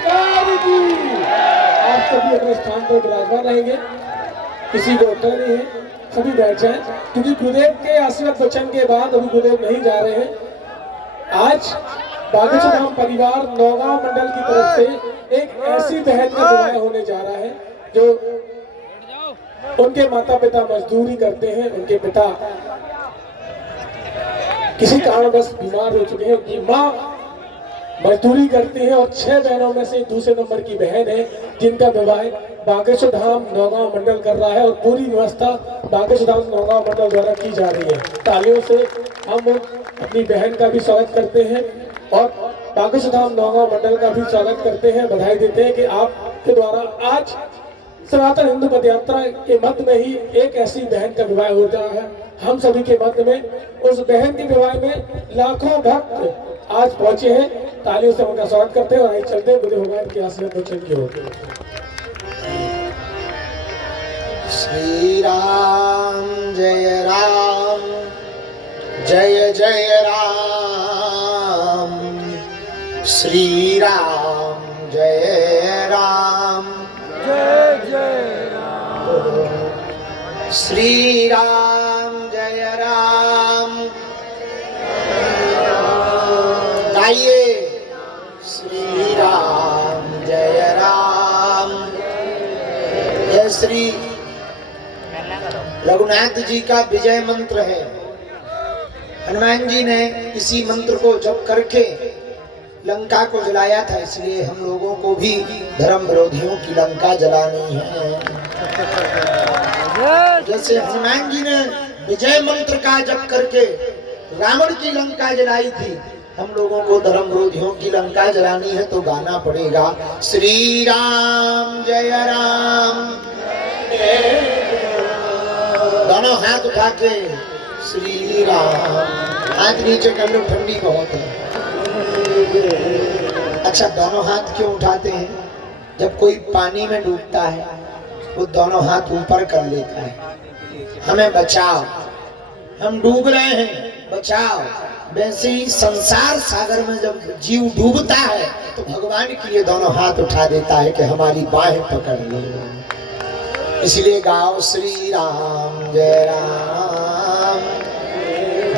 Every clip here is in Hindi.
सरकार की। आप सभी अपने स्थान पर विराजमान रहेंगे, किसी को उठना नहीं है, सभी बैठ जाएं, क्योंकि गुरुदेव के आशीर्वाद वचन के बाद अभी गुरुदेव नहीं जा रहे हैं। आज बागेश्वर धाम परिवार नौगांव मंडल की तरफ से एक ऐसी बहन का विवाह होने जा रहा है जो उनके माता पिता मजदूरी करते हैं, उनके पिता किसी कारणवश बीमार हो चुके हैं, उनकी माँ मजदूरी करती है और 6 बहनों में से दूसरे नंबर की बहन है जिनका विवाह बागेश्वर धाम नौगांव मंडल कर रहा है और पूरी व्यवस्था बागेश्वर धाम नौगांव मंडल द्वारा की जा रही है। तालियों से हम अपनी बहन का भी स्वागत करते हैं और बागेश्वर धाम नौगांव मंडल का भी स्वागत करते हैं, बधाई देते हैं कि आपके द्वारा आज सनातन हिंदू पदयात्रा के मध्य में ही एक ऐसी बहन का विवाह हो रहा है। हम सभी के मध्य में उस बहन के विवाह में लाखों भक्त आज पहुंचे हैं। तालियों से उनका स्वागत करते हैं और आइए चलते हैं गुरु भगवान के आशीर्वाद वचन की ओर। श्री राम जय राम जय जय राम, श्री राम जय राम जय जय राम, श्री राम जय राम। गाइए श्री राम जय राम। यह श्री रघुनाथ जी का विजय मंत्र है। हनुमान जी ने इसी मंत्र को जप करके लंका को जलाया था, इसलिए हम लोगों को भी धर्म विरोधियों की लंका जलानी है। जैसे हनुमान जी ने विजय मंत्र का जप करके रावण की लंका जलाई थी, हम लोगों को धर्म विरोधियों की लंका जलानी है तो गाना पड़ेगा श्री राम जय राम। दोनों हाथ उठा के श्री राम, हाथ नीचे कर लो, ठंडी बहुत है। अच्छा, दोनों हाथ क्यों उठाते हैं? जब कोई पानी में डूबता है वो दोनों हाथ ऊपर कर लेता है, हमें बचाओ, हम डूब रहे हैं बचाओ। वैसे ही संसार सागर में जब जीव डूबता है तो भगवान के लिए दोनों हाथ उठा देता है कि हमारी बाहें पकड़ लो। इसलिए गाओ श्री राम जय राम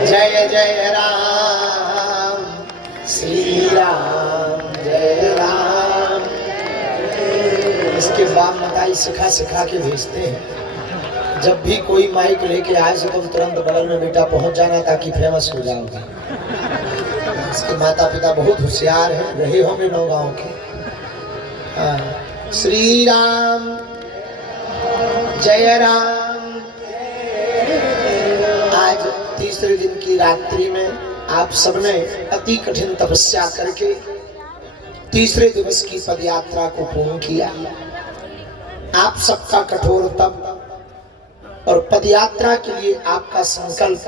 जय जय राम, श्री राम जय राम। इसके बाप मताई सिखा सिखा के भेजते हैं, जब भी कोई माइक लेके आए तो तुरंत बगल में बेटा पहुंच जाना ताकि फेमस हो जाओगे। इसके माता पिता बहुत होशियार हैं, रहे होंगे नौगांव के। हाँ, श्री राम जय राम। आज तीसरे दिन की रात्रि में आप सबने अति कठिन तपस्या करके तीसरे दिवस की पदयात्रा को पूर्ण किया। आप सबका कठोर तप और पदयात्रा के लिए आपका संकल्प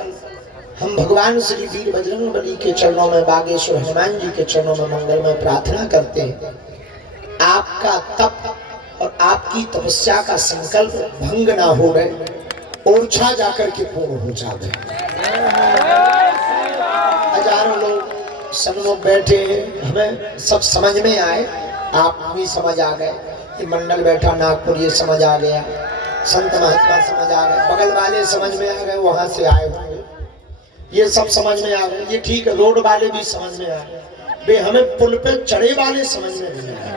हम भगवान श्री वीर बजरंगबली के चरणों में, बागेश्वर हनुमान जी के चरणों में मंगल में प्रार्थना करते हैं। आपका तप और आपकी तपस्या का संकल्प भंग ना हो गए, ओरछा जाकर के पूर्ण हो जाए। हजारों लोग सब लोग बैठे हैं, हमें सब समझ में आए, आप भी समझ आ गए। ये मंडल बैठा नागपुर ये समझ आ गया, संत महात्मा समझ आ गए, बगल वाले समझ में आ गए, वहां से आए होंगे, ये सब समझ में आ गए। ये ठीक है, रोड वाले भी समझ में आ गए, वे हमें पुल पे चढ़े वाले समझ में नहीं आए।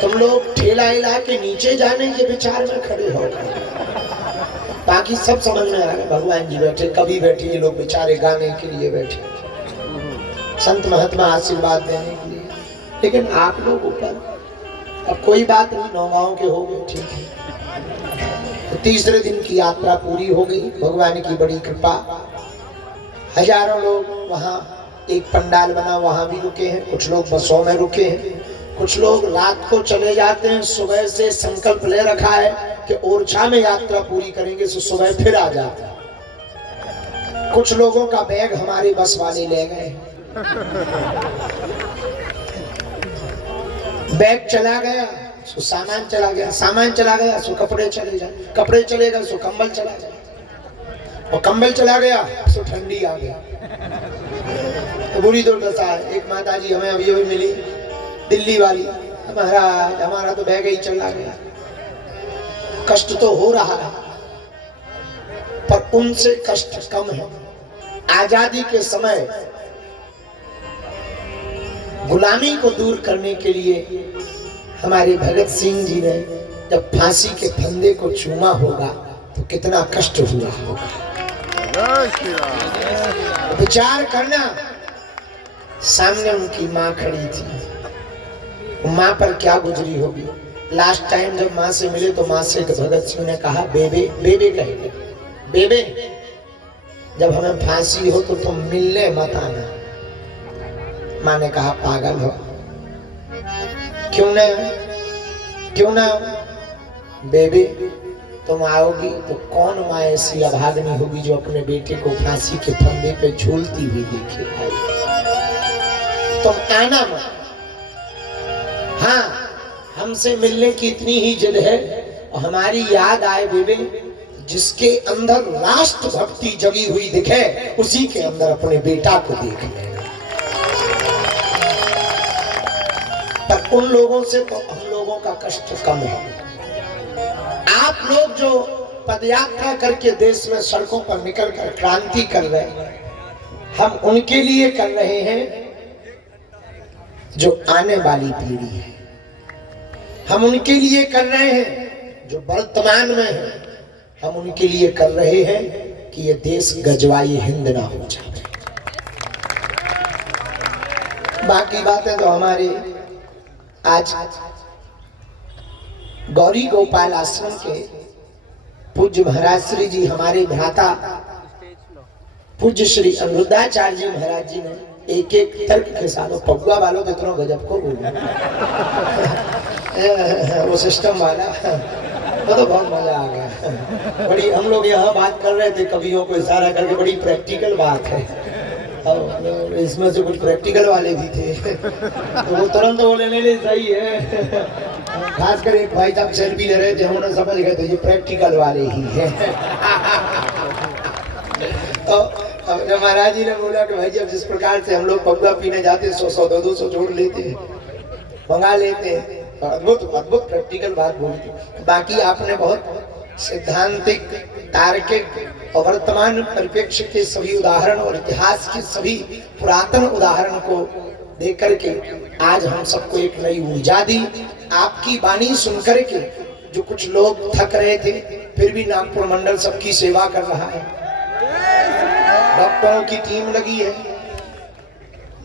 तुम लोग ठेला हिला के नीचे जाने के विचार में खड़े हो गए, बाकी सब समझ में आ गए। भगवान जी बैठे, कभी बैठे ये लोग बेचारे गाने के लिए बैठे, संत महात्मा आशीर्वाद देने के लिए। लेकिन आप लोग ऊपर, अब कोई बात नहीं, नौगांव के हो गए, ठीक है। तो तीसरे दिन की यात्रा पूरी हो गई, भगवान की बड़ी कृपा। हजारों लोग वहाँ एक पंडाल बना, वहाँ भी रुके हैं, कुछ लोग बसों में रुके हैं, कुछ लोग रात को चले जाते हैं। सुबह से संकल्प ले रखा है कि ओरछा में यात्रा पूरी करेंगे, तो सुबह फिर आ जाते हैं। कुछ लोगों का बैग हमारे बस वाले ले गए, बैग चला गया सो सामान चला गया, सामान चला गया सो कपड़े चले जाए, कपड़े चले गए सो कंबल चला जाए, और कंबल चला गया सो ठंडी आ गई। तो बुरी दुर्दशा है। एक माता जी हमें अभी अभी मिली, दिल्ली वाली, महाराज हमारा तो बह गई चला गया। कष्ट तो हो रहा है पर उनसे कष्ट कम है। आजादी के समय गुलामी को दूर करने के लिए हमारे भगत सिंह जी ने जब फांसी के फंदे को चूमा होगा तो कितना कष्ट हुआ होगा। विचार करना, सामने उनकी माँ खड़ी थी, माँ पर क्या गुजरी होगी। लास्ट टाइम जब माँ से मिले तो माँ से भगत सिंह ने कहा बेबे, बेबे कहेंगे, बेबे जब हमें फांसी हो तो तुम मिलने मत आना। माँ ने कहा पागल हो, क्यों ना बेबे तुम आओगी तो कौन माँ ऐसी अभागनी होगी जो अपने बेटे को फांसी के फंदे पे झूलती हुई देखे। तुम आना मत। हाँ, हमसे मिलने की इतनी ही जिद है और हमारी याद आए बेबे, जिसके अंदर राष्ट्र भक्ति जगी हुई दिखे उसी के अंदर अपने बेटा को देख ले। पर उन लोगों से तो हम लोगों का कष्ट कम है। आप लोग जो पदयात्रा करके देश में सड़कों पर निकलकर क्रांति कर रहे हैं, हम उनके लिए कर रहे हैं जो आने वाली पीढ़ी है। हम उनके लिए कर रहे हैं जो वर्तमान में है। हम उनके लिए कर रहे हैं कि ये देश गजवाई हिंद ना हो जाए। बाकी बातें तो हमारे आज गौरी गोपाल आश्रम के पूज्य महाराज श्री जी, हमारे भ्राता पूज्य श्री अनिरुद्धाचार्य जी महाराज जी ने एक एक तर्क के साथ पगुआ वालों के तरह गजब को बोला। वो सिस्टम वाला वो तो बहुत मजा आ गया। बड़ी हम लोग यहाँ बात कर रहे थे कवियों को इशारा करके, बड़ी प्रैक्टिकल बात है। अब इसमें से कुछ प्रैक्टिकल वाले भी थे तो वो तुरंत बोले नहीं सही है। खासकर एक भाई साहब सेल्फी ले रहे थे, उन्होंने समझ गए थे ये प्रैक्टिकल वाले ही है। तो महाराज जी ने बोला कि भाई जब जिस प्रकार से हम लोग पगुआ पीने जाते 100-100 200 जोड़ लेते हैं, मंगा लेते हैं, अद्भुत प्रैक्टिकल बात बोली थी। बाकी आपने बहुत सिद्धांतिक, तार्किक और वर्तमान परिप्रेक्ष्य के सभी उदाहरण और इतिहास के सभी पुरातन उदाहरण को देकर के आज हम सबको एक नई ऊर्जा दी। आपकी वाणी सुनकर के जो कुछ लोग थक रहे थे, फिर भी नागपुर मंडल सबकी सेवा कर रहा है। डॉक्टरों की टीम लगी है,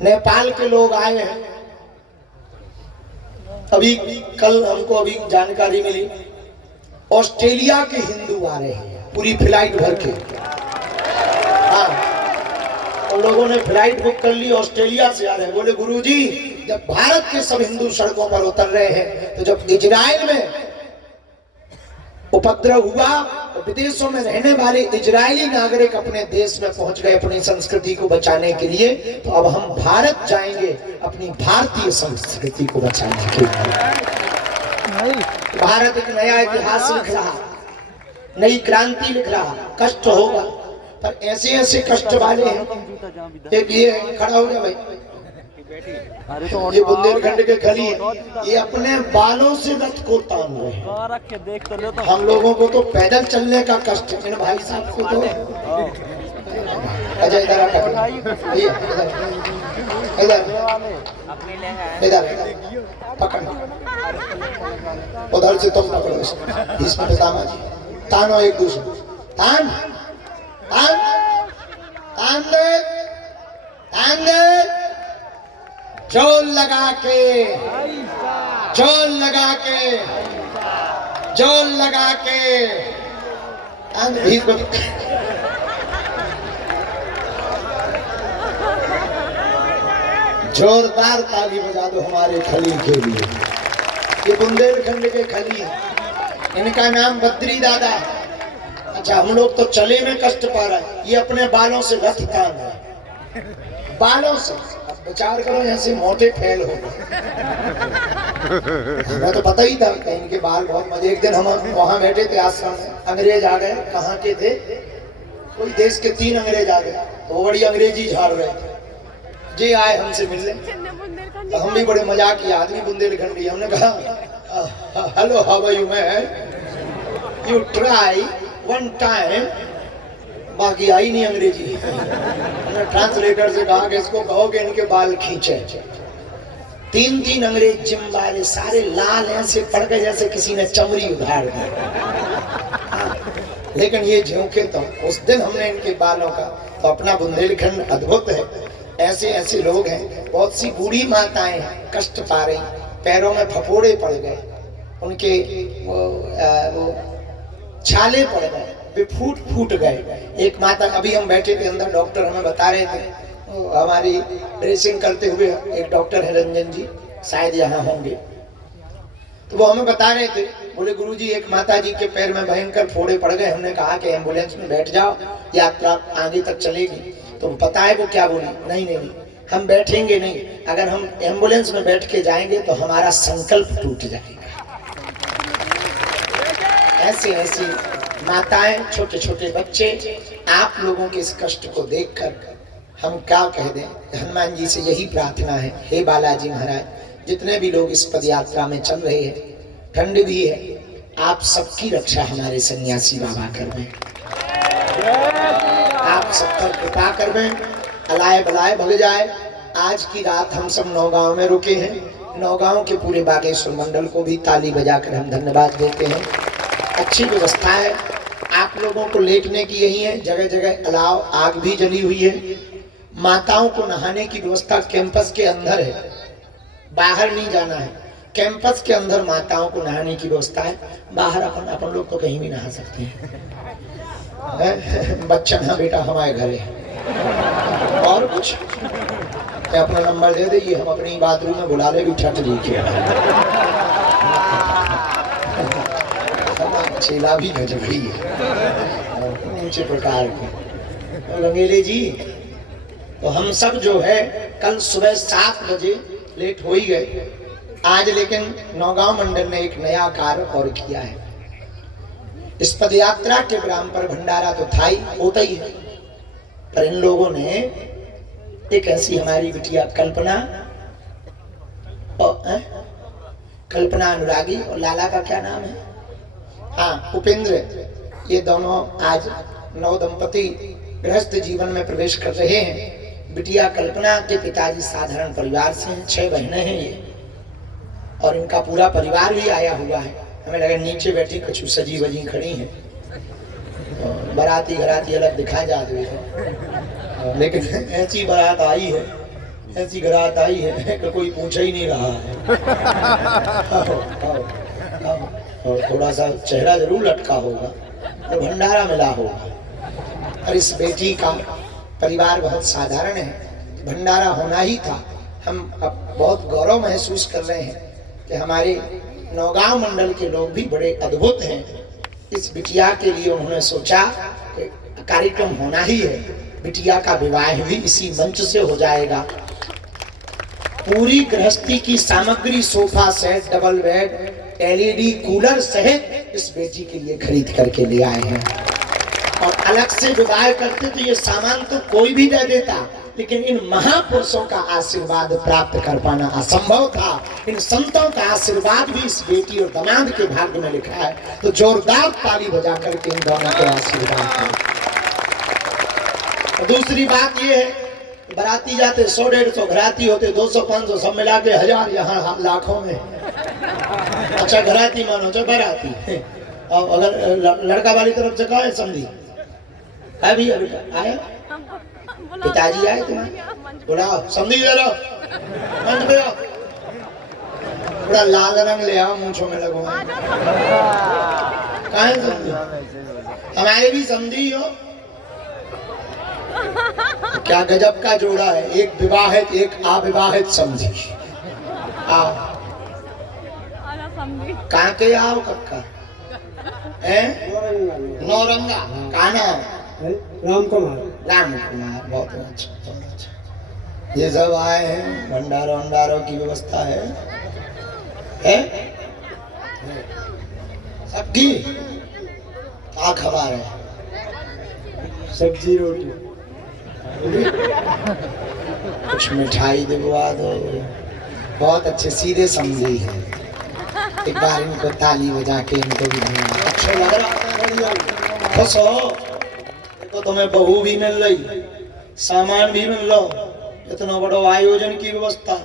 नेपाल के लोग आए हैं। अभी कल हमको अभी जानकारी मिली ऑस्ट्रेलिया के हिंदू आ रहे हैं पूरी फ्लाइट भर के। हाँ, उन लोगों ने फ्लाइट बुक कर ली, ऑस्ट्रेलिया से आ रहे हैं। बोले गुरुजी जब भारत के सब हिंदू सड़कों पर उतर रहे हैं तो जब इजराइल में उपद्रव हुआ तो विदेशों में रहने वाले इजरायली नागरिक अपने देश में पहुंच गए अपनी संस्कृति को बचाने के लिए। तो अब हम भारत जाएंगे अपनी भारतीय संस्कृति को बचाने के लिए। भारत एक नया इतिहास लिख रहा, नई क्रांति लिख रहा। कष्ट होगा पर ऐसे ऐसे कष्ट वाले हैं। एक ये खड़ा हो गया भाई, ये बुंदेलखंड के खली है, ये अपने बालों से रथ को तान रहे हैं। हम लोगों को तो पैदल चलने का कष्ट है, भाई साहब को तो अजय इधर इधर पकड़, उधर से तुम पकड़ो इसमें पितामह जी। तानो एक दूसरे, तान तान तान दे, तान दे। जोर लगा के, जोर लगा के, जोर लगा के। जोरदार ताली बजा दो हमारे खली के लिए। ये बुंदेलखंड के खली है, इनका नाम बद्री दादा। अच्छा, हम लोग तो चले में कष्ट पा रहे हैं, ये अपने बालों से रथ तान रहे हैं, बालों से। विचार करो ऐसे मोटे फैल हो गए। हमें तो पता ही था कि इनके बाल बहुत मजे। एक दिन हम वहां बैठे थे आश्रम में, अंग्रेज आ गए। कहाँ के थे? कोई देश के 3 अंग्रेज आ गए, तो वो बड़ी अंग्रेजी झाड़ रहे थे। जी आए हमसे मिलने, हम भी बड़े मजाक किया, आदमी बुंदेलखंडी, हमने कहा hello how are you man, you try one time, बाकी आई नहीं अंग्रेजी। हमने ट्रांसलेटर से कहा कि इसको कहो कि इनके बाल खींचे। 3 अंग्रेज जिम वाले सारे लाल ऐसे पड़ गए जैसे किसी ने चमड़ी उधार दी। लेकिन ये झोंके तो उस दिन हमने इनके बालों का, तो अपना बुंदेलखंड अद्भुत है। ऐसे ऐसे लोग हैं, बहुत सी बूढ़ी माताएं कष्ट पा रही, पैरों में फफोड़े पड़ गए, उनके वो छाले पड़ गए, वे फूट गए। एक माता, अभी हम बैठे थे अंदर, डॉक्टर हमें बता रहे थे, हमारी ड्रेसिंग करते हुए एक डॉक्टर है रंजन जी, शायद यहाँ होंगे, तो वो हमें बता रहे थे, बोले गुरुजी एक माता जी के पैर में भयंकर फोड़े पड़ गए। हमने कहा कि एम्बुलेंस में बैठ जाओ, यात्रा आगे तक चलेगी। तो पता है वो क्या बोली, नहीं हम बैठेंगे नहीं, अगर हम एम्बुलेंस में बैठ के जाएंगे तो हमारा संकल्प टूट जाएगा। ऐसे ऐसी माताएं, छोटे छोटे बच्चे, आप लोगों के इस कष्ट को देखकर हम क्या कह दें। हनुमान जी से यही प्रार्थना है, हे बालाजी महाराज, जितने भी लोग इस पद यात्रा में चल रहे हैं, ठंड भी है, आप सबकी रक्षा हमारे सन्यासी बाबा कर दें, आप सब पर कृपा कर दें, अलाय बलाय भग जाए। आज की रात हम सब नौगांव में रुके हैं। नौगांव के पूरे बागेश्वर मंडल को भी ताली बजाकर हम धन्यवाद देते हैं। अच्छी व्यवस्था है, आप लोगों को लेटने की यही है, जगह जगह अलाव आग भी जली हुई है। माताओं को नहाने की व्यवस्था कैंपस के अंदर है, बाहर नहीं जाना है। कैंपस के अंदर माताओं को नहाने की व्यवस्था है, बाहर अपन लोग तो कहीं भी नहा सकते हैं। बच्चा ना बेटा हमारे घर है। और कुछ अपना नंबर दे दीजिए, हम अपनी बाथरूम में बुला ले भी छठ जी के। चेला भी गजबी है, ऊंचे प्रकार के। रंगेले जी, तो हम सब जो है कल सुबह 7 बजे लेट हो ही गए आज, लेकिन नौगांव मंडल ने एक नया कार्य और किया है। इस पदयात्रा के ग्राम पर भंडारा तो था ही, होता ही है, पर इन लोगों ने एक ऐसी हमारी बिटिया कल्पना अनुरागी और लाला का क्या नाम है, हाँ उपेंद्र, ये दोनों आज नव दंपति गृहस्थ जीवन में प्रवेश कर रहे हैं। बिटिया कल्पना के पिताजी साधारण परिवार से हैं, 6 बहनें हैं ये, और इनका पूरा परिवार भी आया हुआ है। हमें लगा नीचे बैठी कुछ सजी वजी खड़ी हैं, बाराती घराती अलग दिखा जाते हैं, लेकिन ऐसी बारात आई है, ऐसी घरात आई है कि कोई पूछा ही नहीं रहा है। और थोड़ा सा चेहरा जरूर लटका होगा, तो भंडारा मिला होगा। और इस बेटी का परिवार बहुत साधारण है, भंडारा होना ही था। हम अब बहुत गौरव महसूस कर रहे हैं कि हमारे नौगांव मंडल के लोग भी बड़े अद्भुत हैं। इस बिटिया के लिए उन्होंने सोचा कि कार्यक्रम होना ही है, बिटिया का विवाह भी इसी मंच से हो जाएगा। पूरी गृहस्थी की सामग्री, sofa set, double bed, LED cooler सहित इस बेटी के लिए खरीद करके ले आए हैं। और अलग से विवाह करते तो ये सामान तो कोई भी दे देता, लेकिन इन महापुरुषों का आशीर्वाद प्राप्त कर पाना असंभव था। इन संतों का आशीर्वाद भी इस बेटी और दामाद के भाग्य में लिखा है, तो जोरदार ताली बजा करके इन दोनों के आशीर्वाद। दूसरी बात ये है, बाराती जाते 100-150 घराती होते, 200-500 सब मिला के 1000, यहाँ लाखों में। अच्छा घराती मानो चाहे बाराती, और अगर लड़का वाली तरफ से कहा है समझी है भी आया, पिताजी आए तुम्हारे, बोला समझी जरा मंच पे आओ, बड़ा लाल रंग ले आओ, मूंछों में लगवाए। कहाँ है समझी? हमारे भी समझी हो, क्या गजब का जोड़ा है, एक विवाहित एक अविवाहित समझी। आओ कहाँ के आओ, कब का है? नौरंगा। कहाँ नाम? राम कुमार। बहुत अच्छा, बहुत अच्छा। ये सब आए हैं, भंडारों की व्यवस्था है सबकी। क्या खबर है? सब्जी रोटी, कुछ मिठाई दिलवा दो, बहुत अच्छे सीधे समझे हैं। एक बार इनको ताली बजा के इनको भी धन्यवाद। अच्छा लग रहा है, खुश हो तो तुम्हें बहू भी मिल रही, सामान भी मिल रहा, इतना बड़ा आयोजन की व्यवस्था।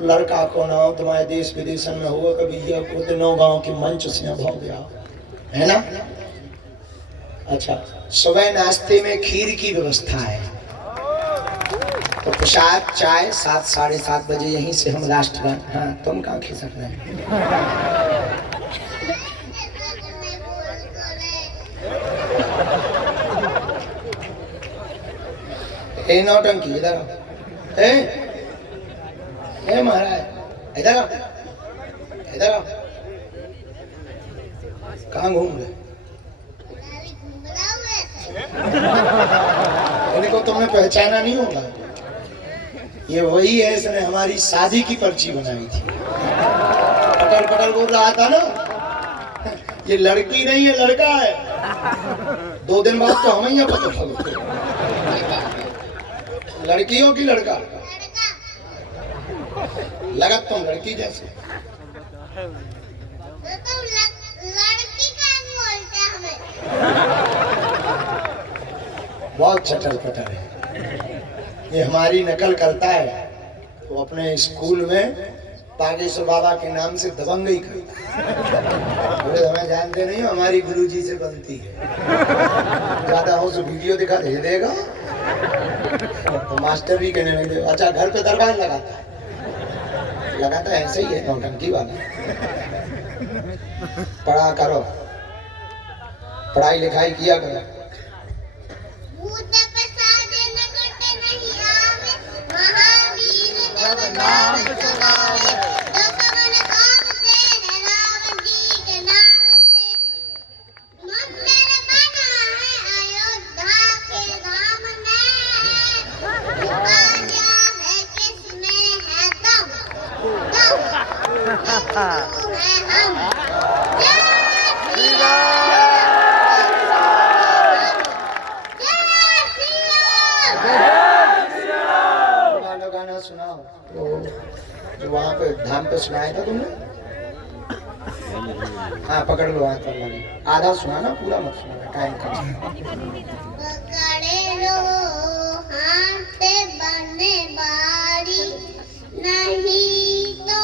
लड़का को ना तुम्हारे देश विदेश में हुआ कभी ये खुद 9 गांव के मंच से भाव गया है ना। अच्छा, सुबह नाश्ते में खीर की व्यवस्था है, तो प्रसाद चाय 7 साढ़े 7 बजे यहीं से हम राष्ट्रगान। हाँ, तुम कहाँ खिसक रहे हैं? ए नौटंकी इधर आओ। ए महाराज इधर आओ, इधर आओ। कहाँ घूम रहे? इनको तुमने पहचाना नहीं होगा, ये वही है, इसने हमारी शादी की पर्ची बनाई थी। पटल पटल बोल रहा था ना, ये लड़की नहीं है लड़का है। 2 दिन बाद तो हम ही पता चलो लड़की हो कि लड़का। लगा तुम लड़की जैसे। लड़की का बोलते हैं हमें। बहुत चटर पटर है, ये हमारी नकल करता है। तो अपने स्कूल में बागेश्वर बाबा के नाम से दबंगई करता है। हमें जानते नहीं हो, हमारी गुरुजी से बनती है। ज्यादा हो तो वीडियो दिखा दे देगा तो मास्टर भी कहने लगे। अच्छा, घर पे दरबार लगाता है ऐसे ही है नौटंकी वाला। पढ़ा करो, पढ़ाई लिखाई किया करो। गाना सुनाओ जो वहाँ पे धाम पे सुनाया था तुमने। हाँ, पकड़ लो हाथ वाला, आधा सुनाना, पूरा मत सुनाना, टाइम का। पकड़े लो हाथ से बने बारी, नहीं तो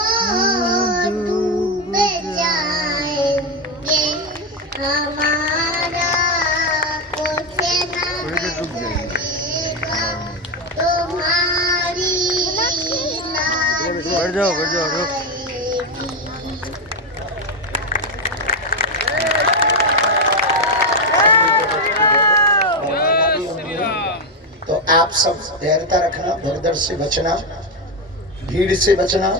डूब जाएंगे, हमारा कुछ न बचेगा, तुम्हारी बढ़ जाओ बढ़ जाओ। तो आप सब धैर्यता रखना, भगदड़ से बचना, भीड़ से बचना,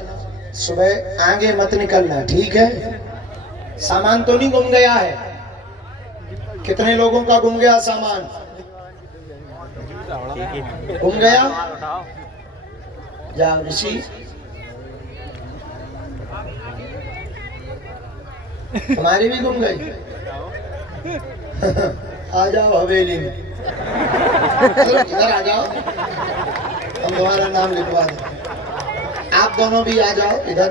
सुबह आगे मत निकलना, ठीक है। सामान तो नहीं गुम गया है? कितने लोगों का गुम गया सामान? गुम गया? जाओ ऋषि, हमारी भी गुम गई। आ जाओ हवेली में, इधर आ जाओ, हम तुम्हारा नाम लिखवा दें। आप दोनों भी आ जाओ इधर,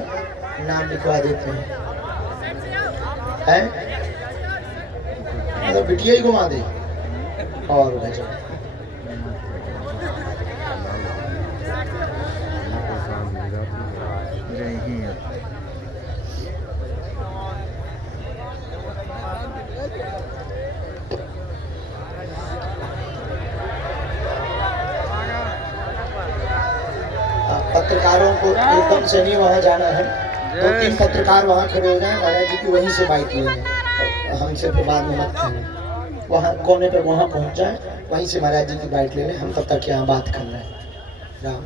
नाम लिखवा देते हैं। तो बिटिया ही घुमा दे और उधर जाओ। पत्रकारों को एकदम से नहीं वहाँ जाना है, 2-3 पत्रकार वहाँ खड़े हो जाएं, महाराज जी की वहीं से बाइक ले लें, हमसे फिर बाद में मत कहना। वहाँ कोने पे वहाँ पहुँच जाएं, वहीं से महाराज जी की बाइक ले लें, हम तब तक यहाँ बात कर रहे हैं। राम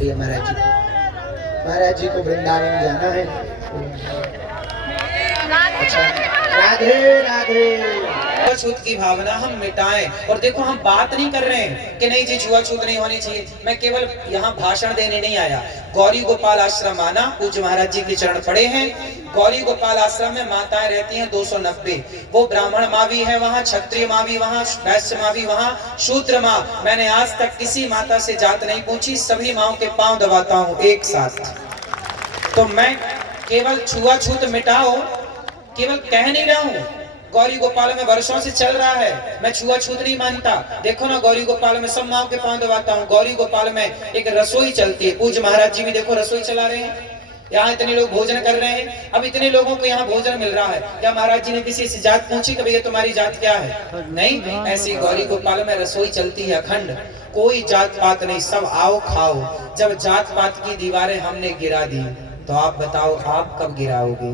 ये महाराज जी को वृंदावन जाना है। अच्छा, राधे राधे। छूत की भावना हम मिटाएं। और देखो हम बात नहीं कर रहे हैं कि नहीं जी छुआछूत नहीं होनी चाहिए, मैं केवल यहाँ भाषण देने नहीं आया। गौरी गोपाल आश्रम आना, पूज्य महाराज जी के चरण पड़े हैं। गौरी गोपाल आश्रम में माताएं रहती हैं 290। वो ब्राह्मण माँ भी है वहाँ, क्षत्रिय माँ भी वहाँ, वैश्य माँ भी वहाँ, शूद्र माँ। मैंने आज तक किसी माता से जात नहीं पूछी, सभी माँओं के पांव दबाता हूँ एक साथ। तो मैं केवल छुआछूत मिटाओ केवल कह नहीं रहा हूँ, गौरी गोपाल में वर्षों से चल रहा है, मैं छुआछूत नहीं मानता। देखो ना गौरी गोपाल में सब माँओं के पांव दबाता हूँ। गौरी गोपाल में एक रसोई चलती है, पूज्य महाराज जी भी देखो रसोई चला रहे हैं, यहाँ इतने लोग भोजन कर रहे हैं। अब इतने लोगों को यहाँ भोजन मिल रहा है, क्या महाराज जी ने किसी से जात पूछी कि भैया तुम्हारी जात क्या है? नहीं, ऐसी गौरी गोपाल में रसोई चलती है अखंड, कोई जात पात नहीं, सब आओ खाओ। जब जात पात की दीवारें हमने गिरा दी तो आप बताओ आप कब गिराओगे,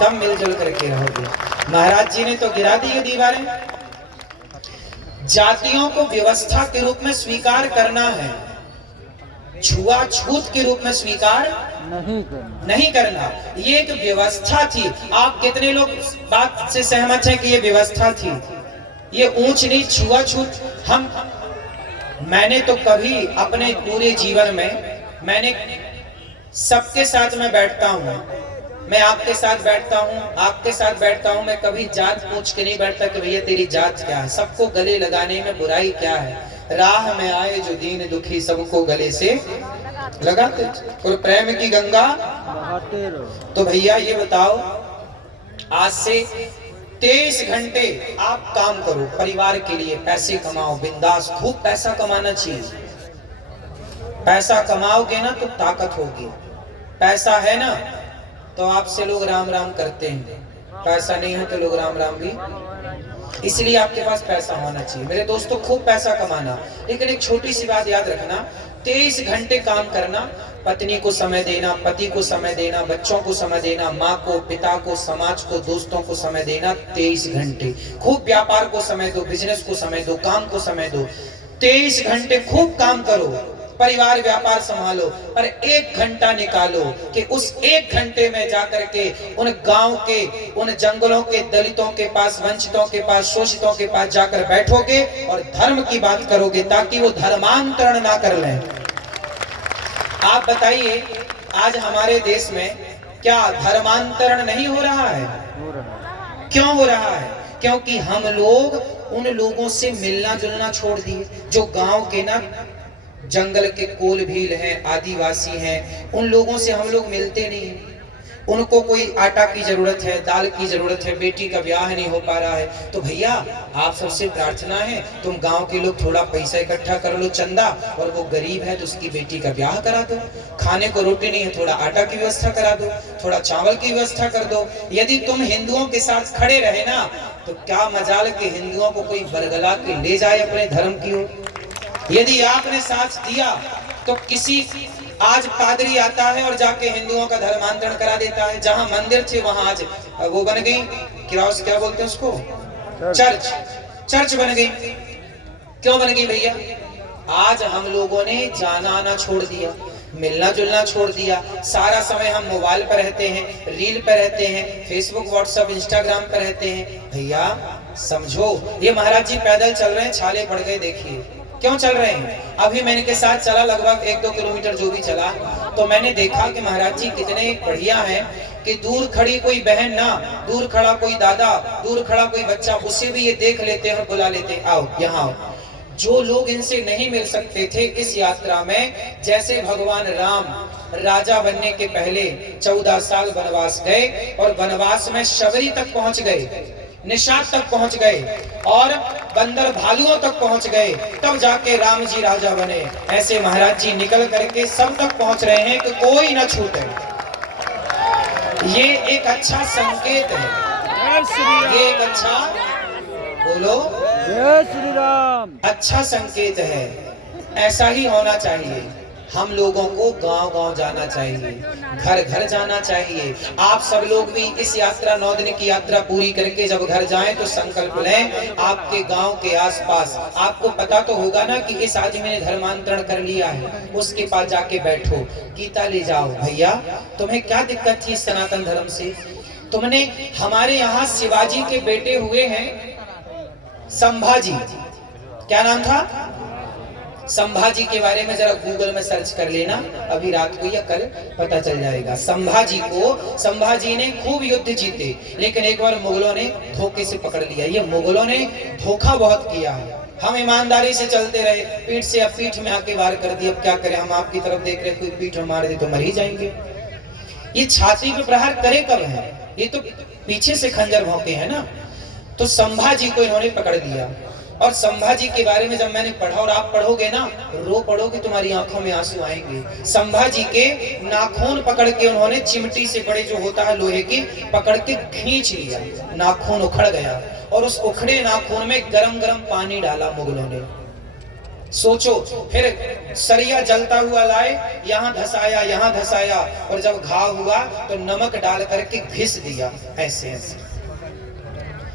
कब मिलजुल करके रहोगे? महाराज जी ने तो गिरा दी ये दीवारें। जातियों को व्यवस्था के रूप में स्वीकार करना है, छुआछूत के रूप में स्वीकार नहीं करना। ये एक व्यवस्था थी। आप कितने लोग बात से सहमत हैं कि ये व्यवस्था थी? ये ऊंच नीच छुआछूत मैंने तो कभी अपने पूरे जीवन में, मैंने सबके साथ में बैठता हूँ, मैं आपके साथ बैठता हूँ, आपके साथ बैठता हूँ, मैं कभी जात पूछ के नहीं बैठता कि भैया तेरी जात क्या है। सबको गले लगाने में बुराई क्या है? राह में आए जो दीन दुखी सबको गले से लगाते और प्रेम की गंगा बहाते रहो। तो भैया ये बताओ, आज से 23 घंटे आप काम करो परिवार के लिए, पैसे कमाओ बिंदास, खूब पैसा कमाना चाहिए। पैसा कमाओगे ना तो ताकत होगी। पैसा है ना तो आपसे लोग राम राम करते हैं, पैसा नहीं है तो लोग राम राम भी, इसलिए आपके पास पैसा होना चाहिए। मेरे दोस्तों खूब पैसा कमाना, लेकिन एक छोटी सी बात याद रखना, 23 घंटे काम करना, पत्नी को समय देना, पति को समय देना, बच्चों को समय देना, माँ को, पिता को, समाज को, दोस्तों को समय देना 23 घंटे। खूब व्यापार को समय दो, बिजनेस को समय दो, काम को समय दो। 23 घंटे खूब काम करो, परिवार व्यापार संभालो, पर 1 घंटा निकालो कि उस 1 घंटे में जाकर के उन गांव के, उन जंगलों के दलितों के पास, वंचितों के पास, शोषितों के पास जाकर बैठोगे और धर्म की बात करोगे ताकि वो धर्मांतरण ना कर लें। आप बताइए आज हमारे देश में क्या धर्मांतरण नहीं हो रहा है? क्यों हो रहा है? क्योंकि हम लोग उन लोगों से मिलना जुलना छोड़ दिए जो गांव के ना जंगल के कोल भील हैं, आदिवासी हैं, उन लोगों से हम लोग मिलते नहीं। उनको कोई आटा की जरूरत है, दाल की जरूरत है, बेटी का ब्याह नहीं हो पा रहा है, तो भैया आप सबसे प्रार्थना है तुम गांव के लोग थोड़ा पैसा इकट्ठा कर लो, चंदा, और वो गरीब है तो उसकी बेटी का ब्याह करा दो। खाने को रोटी नहीं है, थोड़ा आटा की व्यवस्था करा दो, थोड़ा चावल की व्यवस्था कर दो। यदि तुम हिंदुओं के साथ खड़े रहे ना तो क्या मजाल के हिंदुओं को कोई बरगला के ले जाए अपने धर्म की ओर। यदि आपने साथ दिया तो किसी आज पादरी आता है और जाके हिंदुओं का धर्मांतरण करा देता है। जहां मंदिर थे वहां आज वो बन गई क्रॉस, क्या बोलते हैं उसको, चर्च बन गई। क्यों बन गई भैया? आज हम लोगों ने जाना आना छोड़ दिया, मिलना जुलना छोड़ दिया, सारा समय हम मोबाइल पर रहते हैं, रील पर रहते हैं, फेसबुक व्हाट्सएप इंस्टाग्राम पर रहते हैं। भैया समझो, ये महाराज जी पैदल चल रहे हैं, छाले पड़ गए, देखिए क्यों चल रहे हैं। अभी मैंने के साथ चला लगभग 1-2 किलोमीटर जो भी चला, तो मैंने देखा कि महाराज जी कितने बढ़िया हैं कि दूर खड़ी कोई बहन ना, दूर खड़ा कोई दादा, दूर खड़ा कोई बच्चा, उसे भी ये देख लेते हैं और बुला लेते हैं, आओ यहाँ आओ। जो लोग इनसे नहीं मिल सकते थे इस यात्रा में, जैसे भगवान राम राजा बनने के पहले 14 साल वनवास गए और वनवास में शबरी तक पहुंच गए, निषाद तक पहुंच गए और बंदर भालुओं तक पहुंच गए, तब जाके राम जी राजा बने। ऐसे महाराज जी निकल करके सब तक पहुंच रहे हैं कि कोई न छूटे। ये एक अच्छा संकेत है, ये एक अच्छा, बोलो जय श्री राम, अच्छा संकेत है। ऐसा ही होना चाहिए। हम लोगों को गांव-गांव जाना चाहिए, घर-घर जाना चाहिए। आप सब लोग भी इस यात्रा 9 दिन की यात्रा पूरी करके जब घर जाएं तो संकल्प लें, आपके गांव के आसपास आपको पता तो होगा ना कि इस आदमी ने धर्मांतरण कर लिया है, उसके पास जाके बैठो, गीता ले जाओ। भैया तुम्हें क्या दिक्कत थी सनातन धर्म से? तुमने हमारे यहाँ शिवाजी के बेटे हुए हैं, संभाजी, क्या नाम था? संभाजी के बारे में जरा गूगल में सर्च कर लेना, अभी रात को या कल पता चल जाएगा। संभाजी ने खूब युद्ध जीते, लेकिन एक बार मुगलों ने धोखे से पकड़ लिया। ये मुगलों ने धोखा बहुत किया है। हम ईमानदारी से चलते रहे, पीठ से अब पीठ में आके वार कर दिया। अब क्या करें, हम आपकी तरफ देख रहे, कोई पीठ में मार दे तो मर ही जाएंगे। ये छाती पे प्रहार करे कब है? ये तो पीछे से खंजर भौंके हैं ना। तो संभाजी को इन्होंने पकड़ लिया। और संभाजी के बारे में जब मैंने पढ़ा, और आप पढ़ोगे ना, रो पढ़ोगे, तुम्हारी आंखों में आंसू आएंगे। संभाजी के नाखून पकड़ के उन्होंने चिमटी से, बड़े जो होता है लोहे की, पकड़ के खींच लिया। नाखून उखड़ गया और उस उखड़े नाखून में गरम गरम पानी डाला मुगलों ने। सोचो, फिर सरिया जलता हुआ लाए, यहाँ धसाया, और जब घाव हुआ तो नमक डाल करके घिस दिया, ऐसे ऐसे।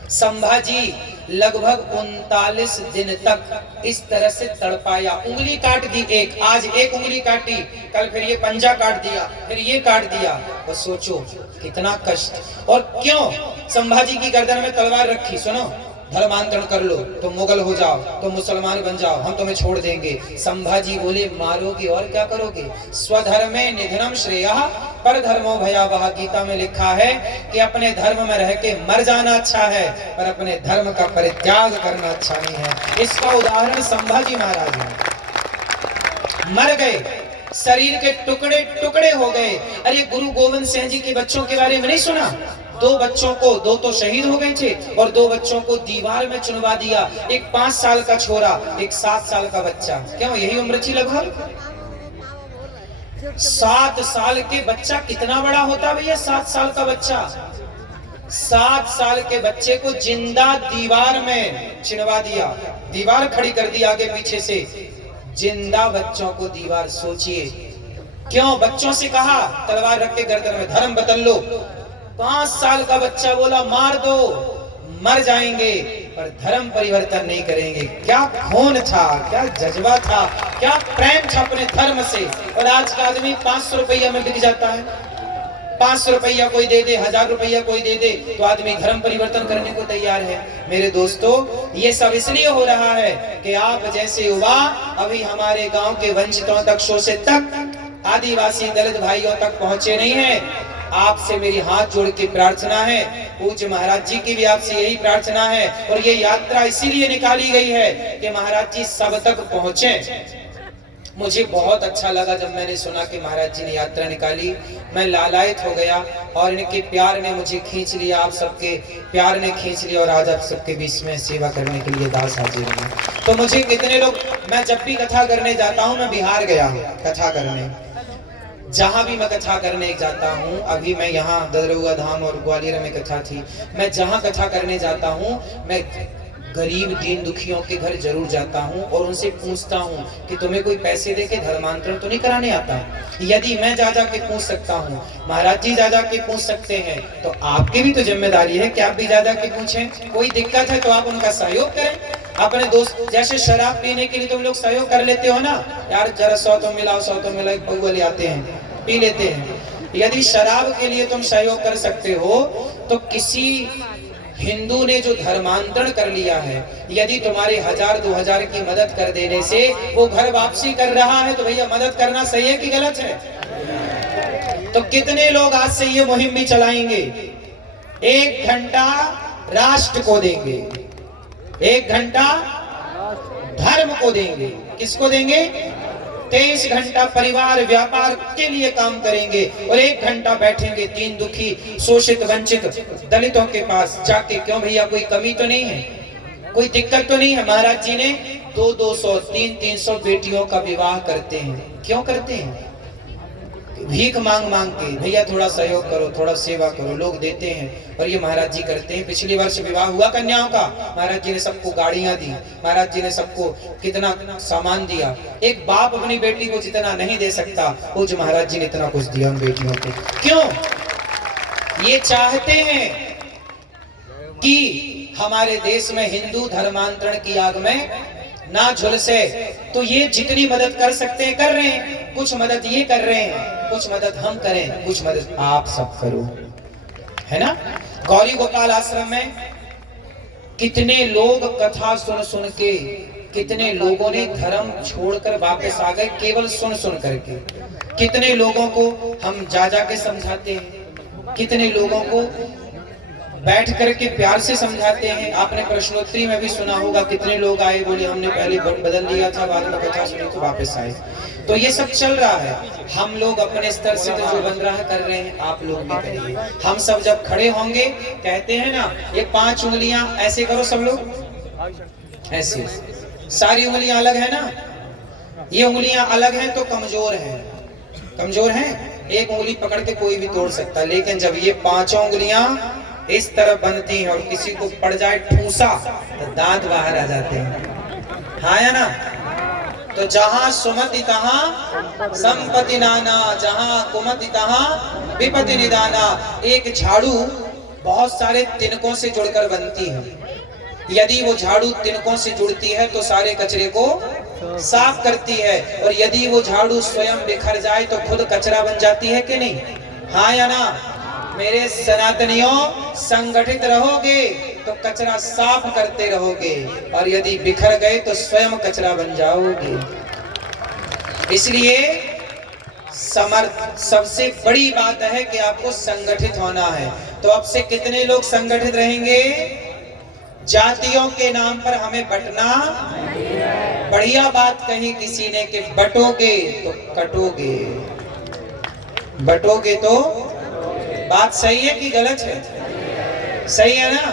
संभाजी लगभग 39 दिन तक इस तरह से तड़पाया। उंगली काट दी एक, आज एक उंगली काटी, कल फिर ये पंजा काट दिया, फिर ये काट दिया। और सोचो कितना कष्ट। और क्यों संभाजी की गर्दन में तलवार रखी? सुनो, धर्मांतरण कर लो तो मुगल हो जाओ, तो मुसलमान बन जाओ, हम तुम्हें छोड़ देंगे। संभाजी बोले, मारोगे और क्या करोगे? स्वधर्मे निधनम श्रेयः पर धर्मो भयावह। गीता में लिखा है कि अपने धर्म में रह के मर जाना अच्छा है, पर अपने धर्म का परित्याग करना अच्छा नहीं है। इसका उदाहरण संभाजी महाराज है। मर गए, शरीर के टुकड़े टुकड़े हो गए। अरे गुरु गोविंद सिंह जी के बच्चों के बारे में नहीं सुना? 2 बच्चों को, 2 तो शहीद हो गए थे, और 2 बच्चों को दीवार में चुनवा दिया। एक 5 साल का छोरा, एक 7 साल का बच्चा। क्यों, यही उम्र थी लगभग? 7 साल के बच्चा कितना बड़ा होता भैया? 7 साल का बच्चा, 7 साल के बच्चे को जिंदा दीवार में चिनवा दिया, दीवार खड़ी कर दी आगे पीछे से, जिंदा बच्चों को दीवार। सोचिए, क्यों? बच्चों से कहा तलवार रख के गर्दन में, धर्म बदल लो। 5 साल का बच्चा बोला, मार दो, मर जाएंगे, पर धर्म परिवर्तन नहीं करेंगे। क्या खून था, क्या जज्बा था, क्या प्रेम था अपने धर्म से। और आज का आदमी 500 रुपया में बिक जाता है। 500 रुपया कोई दे दे, 1000 रुपया कोई दे दे, तो आदमी धर्म परिवर्तन करने को तैयार है। मेरे दोस्तों, ये सब इसलिए हो रहा है कि आप जैसे युवा अभी हमारे गांव के वंचितों तक, शोषित तक, आदिवासी दलित भाइयों तक पहुंचे नहीं है। आपसे मेरी हाथ जोड़ के प्रार्थना है, पूज्य महाराज जी की भी आपसे यही प्रार्थना है। और ये यात्रा इसीलिए निकाली गई है कि महाराज जी सब तक पहुंचे। मुझे बहुत अच्छा लगा जब मैंने सुना कि महाराज जी ने यात्रा निकाली। मैं लालायित हो गया और इनके प्यार ने मुझे खींच लिया, आप सबके प्यार ने खींच लिया, और आज आप सबके बीच में सेवा करने के लिए दास हाजिर हैं। तो मुझे कितने लोग, मैं जब भी कथा करने जाता हूँ, मैं बिहार गया हूँ कथा करने, जहां भी मैं कथा करने जाता हूं, अभी मैं यहाँ ददरुआ धाम और ग्वालियर में कथा थी, मैं जहां कथा करने जाता हूं, मैं गरीब दीन दुखियों के घर जरूर जाता हूं और उनसे पूछता हूं कि तुम्हें कोई पैसे दे के धर्मांतरण तो नहीं कराने आता? यदि मैं जा के पूछ सकता हूं, महाराज जी जा के पूछ सकते हैं, तो आपकी भी तो जिम्मेदारी है कि आप भी जा के पूछें। कोई दिक्कत है तो आप उनका सहयोग करें। अपने दोस्त, जैसे शराब पीने के लिए तुम लोग सहयोग कर लेते हो ना, यार जरा 100 तो मिलाओ, 100 तो मिलाओ, बउआ ले आते हैं, पी लेते हैं। यदि शराब के लिए तुम सहयोग कर सकते हो, तो किसी हिंदू ने जो धर्मांतरण कर लिया है, यदि तुम्हारे 1000-2000 की मदद कर देने से वो घर वापसी कर रहा है, तो भैया मदद करना सही है कि गलत है? तो कितने लोग आज से ये मुहिम भी चलाएंगे? 1 घंटा राष्ट्र को देंगे, 1 घंटा धर्म को देंगे। किसको देंगे? 23 घंटा परिवार व्यापार के लिए काम करेंगे, और 1 घंटा बैठेंगे दीन दुखी शोषित वंचित दलितों के पास जाके। क्यों भैया, कोई कमी तो नहीं है, कोई दिक्कत तो नहीं है? महाराज जी ने 200-200, 300-300 बेटियों का विवाह करते हैं। क्यों करते हैं? भीख मांग मांग के, भैया थोड़ा सहयोग करो, थोड़ा सेवा करो, लोग देते हैं, और ये महाराज जी करते हैं। पिछले वर्ष विवाह हुआ कन्याओं का, महाराज जी ने सबको गाड़ियां दी, महाराज जी ने सबको कितना सामान दिया। एक बाप अपनी बेटी को जितना नहीं दे सकता, पूज्य महाराज जी ने इतना कुछ दिया उन बेटियों को। क्यों? ये चाहते हैं कि हमारे देश में हिंदू धर्मांतरण की आग में ना झुलसे। तो ये जितनी मदद कर सकते हैं कर रहे हैं। कुछ मदद ये कर रहे हैं, कुछ मदद हम करें, कुछ मदद आप सब करो, है ना? गौरी गोपाल आश्रम में कितने लोग कथा सुन सुन के, कितने लोगों ने धर्म छोड़कर वापस आ गए केवल सुन सुन करके। कितने लोगों को हम जा जा के समझाते हैं, कितने लोगों को बैठ करके प्यार से समझाते हैं। आपने प्रश्नोत्तरी में भी सुना होगा, कितने लोग आए बोले हमने पहले बदल दिया था, बाद में कथा सुनी तो वापस आए। तो ये सब चल रहा है। हम लोग अपने स्तर से तो जो बन रहा है कर रहे हैं, आप लोग भी करिए। हम सब जब खड़े होंगे, कहते हैं ना ये 5 उंगलियां ऐसे करो सब लोग, ऐसे सारी उंगलियां अलग है ना, ये उंगलियां अलग हैं तो कमजोर हैं, कमजोर हैं। एक उंगली पकड़ के कोई भी तोड़ सकता है, लेकिन जब ये 5 उंगलियां इस तरह बनती हैं और किसी को पड़ जाए ठूसा तो दांत बाहर आ जाते हैं, हाँ या ना। तो जहां सुमति तहां संपत्ति नाना, जहां कुमति तहां विपत्ति निदाना। एक झाड़ू बहुत सारे तिनकों से जुड़कर बनती है। यदि वो झाड़ू तिनकों से जुड़ती है तो सारे कचरे को साफ करती है, और यदि वो झाड़ू स्वयं बिखर जाए तो खुद कचरा बन जाती है कि नहीं, हाँ या ना। मेरे सनातनियों, संगठित रहोगे तो कचरा साफ करते रहोगे, और यदि बिखर गए तो स्वयं कचरा बन जाओगे। इसलिए समर्थ सबसे बड़ी बात है कि आपको संगठित होना है। तो अब से कितने लोग संगठित रहेंगे? जातियों के नाम पर हमें बंटना, बढ़िया बात कही किसी ने कि बटोगे तो कटोगे, बटोगे तो, बात सही है कि गलत है? सही है ना,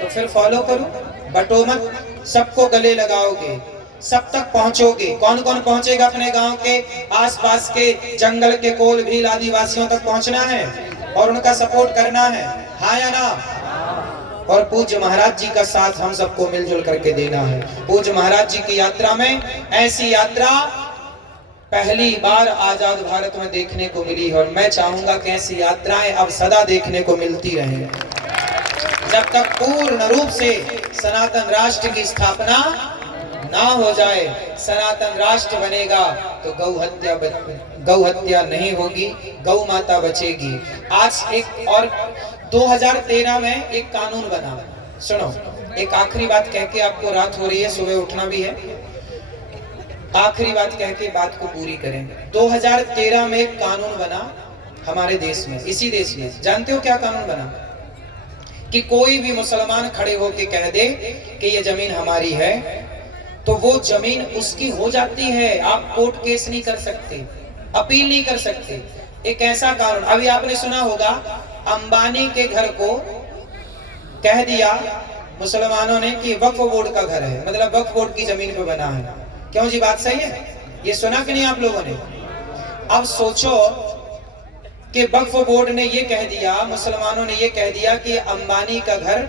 तो फिर फॉलो करो। बटो मत, सबको गले लगाओगे, सब तक पहुंचोगे। कौन कौन पहुंचेगा? अपने गांव के आसपास के जंगल के कोल भील आदिवासियों तक पहुंचना है और उनका सपोर्ट करना है, हाँ या ना। और पूज्य महाराज जी का साथ हम सबको मिलजुल करके देना है। पूज्य महाराज जी की यात्रा में, ऐसी यात्रा पहली बार आजाद भारत में देखने को मिली है, और मैं चाहूंगा कि ऐसी यात्राएं अब सदा देखने को मिलती रहें। जब तक पूर्ण रूप से सनातन राष्ट्र की स्थापना ना हो जाए, सनातन राष्ट्र बनेगा तो गौ हत्या नहीं होगी, गौ माता बचेगी। आज एक और 2013 में एक कानून बना, सुनो एक आखिरी बात कह के, आपको रात हो रही है, सुबह उठना भी है, आखिरी बात कह के बात को पूरी करेंगे। 2013 में एक कानून बना हमारे देश में, इसी देश में। जानते हो क्या कानून बना? कि कोई भी मुसलमान खड़े होके कह दे कि ये जमीन हमारी है तो वो जमीन उसकी हो जाती है। आप कोर्ट केस नहीं कर सकते, अपील नहीं कर सकते। एक ऐसा कानून, अभी आपने सुना होगा, अंबानी के घर को कह दिया मुसलमानों ने कि वक्फ बोर्ड का घर है, मतलब वक्फ बोर्ड की जमीन पे बना है। क्यों जी, बात सही है? ये सुना कि नहीं आप लोगों ने? अब सोचो कि वक्फ बोर्ड ने ये कह दिया, मुसलमानों ने ये कह दिया कि अंबानी का घर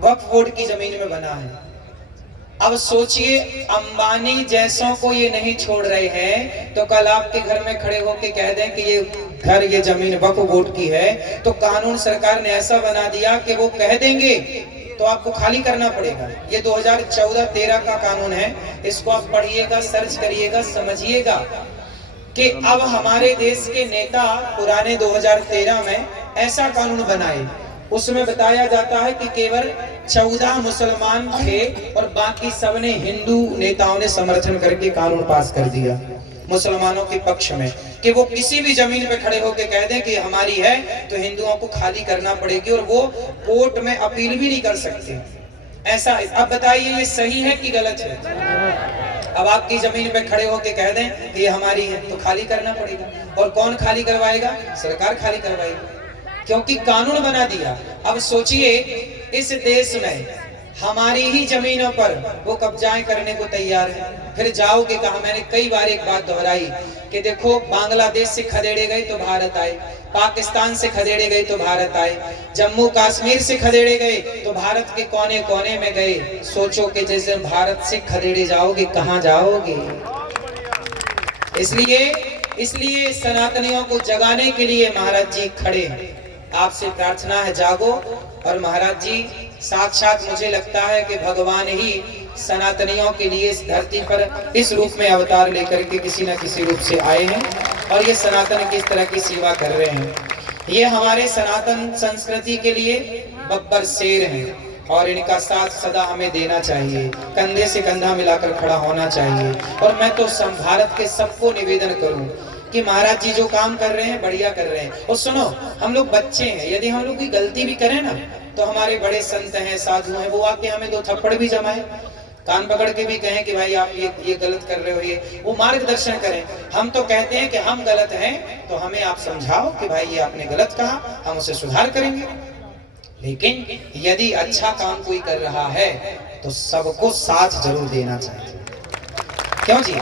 वक्फ बोर्ड की जमीन में बना है। अब सोचिए, अंबानी जैसों को ये नहीं छोड़ रहे हैं तो कल आपके घर में खड़े होके कह दें कि ये घर, ये जमीन वक्फ बोर्ड की है, तो कानून सरकार ने ऐसा बना दिया कि वो कह देंगे तो आपको खाली करना पड़ेगा। ये 2014-13 का कानून है, इसको आप पढ़िएगा, सर्च करिएगा, समझिएगा कि अब हमारे देश के नेता पुराने 2013 में ऐसा कानून बनाए। उसमें बताया जाता है कि केवल 14 मुसलमान थे और बाकी सबने, हिंदू नेताओं ने समर्थन करके कानून पास कर दिया मुसलमानों के पक्ष में, कि वो किसी भी जमीन पे खड़े होकर कह दें कि हमारी है तो हिंदुओं को खाली करना पड़ेगी, और वो कोर्ट में अपील भी नहीं कर सकते। ऐसा, अब बताइए ये सही है कि गलत है? अब आपकी जमीन पे खड़े होकर कह दें कि ये हमारी है तो खाली करना पड़ेगा, और कौन खाली करवाएगा? सरकार खाली करवाएगी, क्योंकि कानून बना दिया। अब सोचिए, इस देश में हमारी ही जमीनों पर वो कब्जाएं करने को तैयार है। फिर जाओगे कहाँ? मैंने कई बार एक बात दोहराई कि देखो, बांग्लादेश से खदेड़े गए तो भारत आए, पाकिस्तान से खदेड़े गए तो भारत आए, जम्मू कश्मीर से खदेड़े गए तो भारत के कोने कोने में गए। सोचो कि जिस दिन भारत से खदेड़े जाओगे कहाँ जाओगे? इसलिए सनातनियों को जगाने के लिए महाराज जी खड़े हैं। आपसे प्रार्थना है, जागो। और महाराज जी साक्षात मुझे लगता है कि भगवान ही सनातनियों के लिए इस धरती पर इस रूप में अवतार लेकर के किसी न किसी रूप से आए हैं, और ये सनातन की इस तरह की सेवा कर रहे हैं। ये हमारे सनातन संस्कृति के लिए बब्बर शेर हैं। और इनका साथ सदा हमें देना चाहिए, कंधे से कंधा मिलाकर खड़ा होना चाहिए। और मैं तो भारत के सबको निवेदन करूं कि महाराज जी जो काम कर रहे हैं बढ़िया कर रहे हैं। और सुनो, हम लोग बच्चे हैं, यदि हम लोग कोई गलती भी करें ना तो हमारे बड़े संत हैं, साधु हैं, वो आके हमें 2 थप्पड़ भी जमाए, कान पकड़ के भी कहें कि भाई आप ये गलत कर रहे हो, ये वो मार्गदर्शन करें। हम तो कहते हैं कि हम गलत हैं तो हमें आप समझाओ कि भाई ये आपने गलत कहा, हम उसे सुधार करेंगे। लेकिन यदि अच्छा काम कोई कर रहा है तो सबको साथ जरूर देना चाहिए। क्यों जी?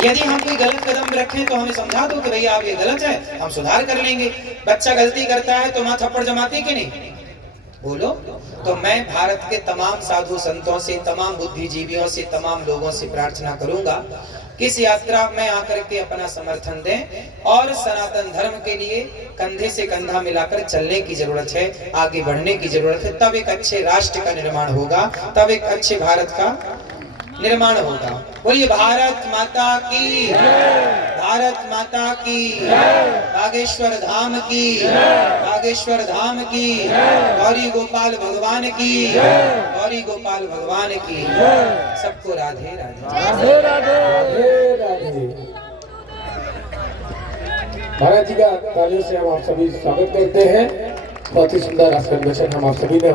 यदि हम कोई गलत कदम रखें तो हमें समझा दो कि भैया आप ये गलत है, हम सुधार कर लेंगे। बच्चा गलती करता है तो मां थप्पड़ जमाती कि नहीं? बोलो। तो मैं भारत के तमाम साधु संतों से, तमाम बुद्धिजीवियों से, तमाम लोगों से प्रार्थना करूंगा कि इस यात्रा में आकर के अपना समर्थन दें और सनातन धर्म के लिए कंधे से कंधा मिलाकर चलने की जरूरत है, आगे बढ़ने की जरूरत है। तब एक अच्छे राष्ट्र का निर्माण होगा, तब एक अच्छे भारत का निर्माण होगा। बोलिए भारत माता की, भारत माता की, बागेश्वर धाम की, बागेश्वर धाम की, गौरी गोपाल भगवान की, गौरी गोपाल भगवान की। सबको राधे राधे। राधे राधे। महाराज जी का तालियों से हम आप सभी स्वागत करते हैं। बहुत ही सुंदर आशीर्वचन हम आप सभी ने